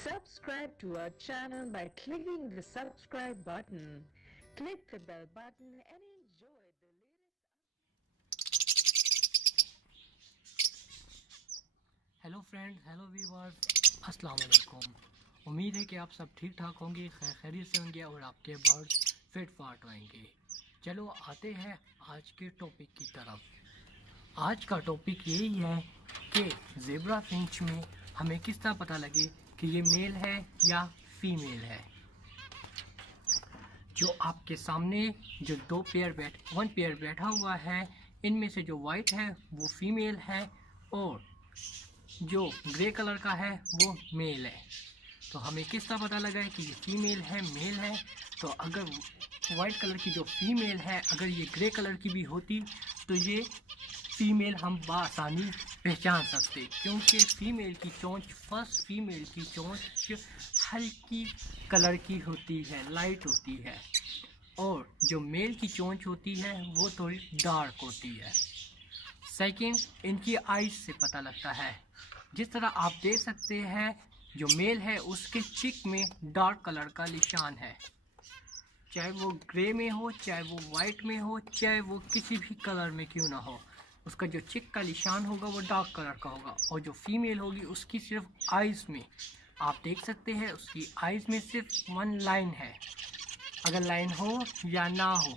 Subscribe to our channel by clicking the subscribe button. Click the bell button and enjoy the hello friends, hello viewers, अस्सलाम वालेकुम। उम्मीद है कि आप सब ठीक ठाक होंगे, खैरियत से होंगे और आपके बर्ड्स फिट फाट रहेंगे। चलो आते हैं आज के टॉपिक की तरफ। आज का टॉपिक यही है कि ज़ेब्रा फिंच में हमें किस तरह पता लगे कि ये मेल है या फीमेल है। जो आपके सामने जो वन पेयर बैठा हुआ है, इनमें से जो वाइट है वो फीमेल है और जो ग्रे कलर का है वो मेल है। तो हमें किस तरह पता लगा है कि ये फीमेल है मेल है। तो अगर वाइट कलर की जो फीमेल है, अगर ये ग्रे कलर की भी होती तो ये फीमेल हम बआसानी पहचान सकते, क्योंकि फीमेल की चोंच हल्की कलर की होती है, लाइट होती है, और जो मेल की चोंच होती है वो थोड़ी डार्क होती है। सेकंड, इनकी आइज से पता लगता है। जिस तरह आप देख सकते हैं, जो मेल है उसके चिक में डार्क कलर का निशान है, चाहे वो ग्रे में हो, चाहे वो वाइट में हो, चाहे वो किसी भी कलर में क्यों ना हो, उसका जो चिक का निशान होगा वो डार्क कलर का होगा। और जो फीमेल होगी उसकी सिर्फ आइज़ में आप देख सकते हैं, उसकी आइज़ में सिर्फ वन लाइन है। अगर लाइन हो या ना हो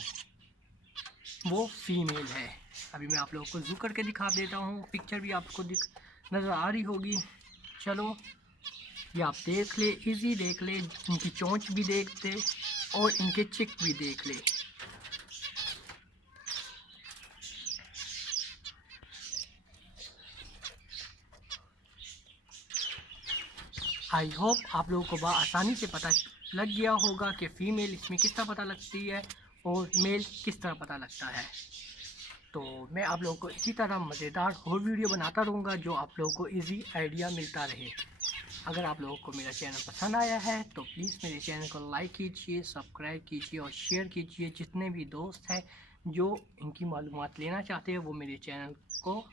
वो फीमेल है। अभी मैं आप लोगों को जूम करके दिखा देता हूँ, पिक्चर भी आपको नज़र आ रही होगी। चलो ये आप देख ले, इजी देख ले, इनकी चोंच भी देखते और इनके चिक भी देख ले। आई होप आप लोगों को आसानी से पता लग गया होगा कि फ़ीमेल इसमें किस तरह पता लगती है और मेल किस तरह पता लगता है। तो मैं आप लोगों को इसी तरह मज़ेदार और वीडियो बनाता रहूँगा जो आप लोगों को इजी आइडिया मिलता रहे। अगर आप लोगों को मेरा चैनल पसंद आया है तो प्लीज़ मेरे चैनल को लाइक कीजिए, सब्सक्राइब कीजिए और शेयर कीजिए। जितने भी दोस्त हैं जो इनकी मालूमात लेना चाहते हैं वो मेरे चैनल को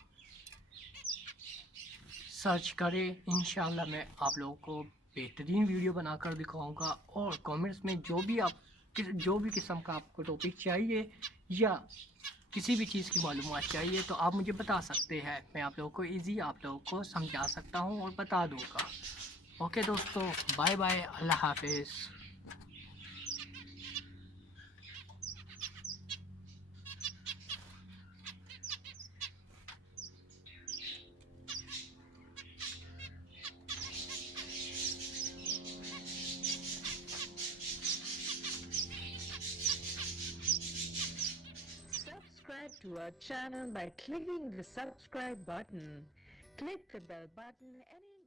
सर्च करें। इंशाल्लाह मैं आप लोगों को बेहतरीन वीडियो बनाकर दिखाऊंगा। और कमेंट्स में जो भी किस्म का आपको टॉपिक चाहिए या किसी भी चीज़ की मालूमात चाहिए तो आप मुझे बता सकते हैं। मैं आप लोगों को आप लोगों को समझा सकता हूँ और बता दूँगा। ओके दोस्तों, बाय बाय, अल्लाह हाफिज़। subscribe to our channel by clicking the subscribe button. Click the bell button and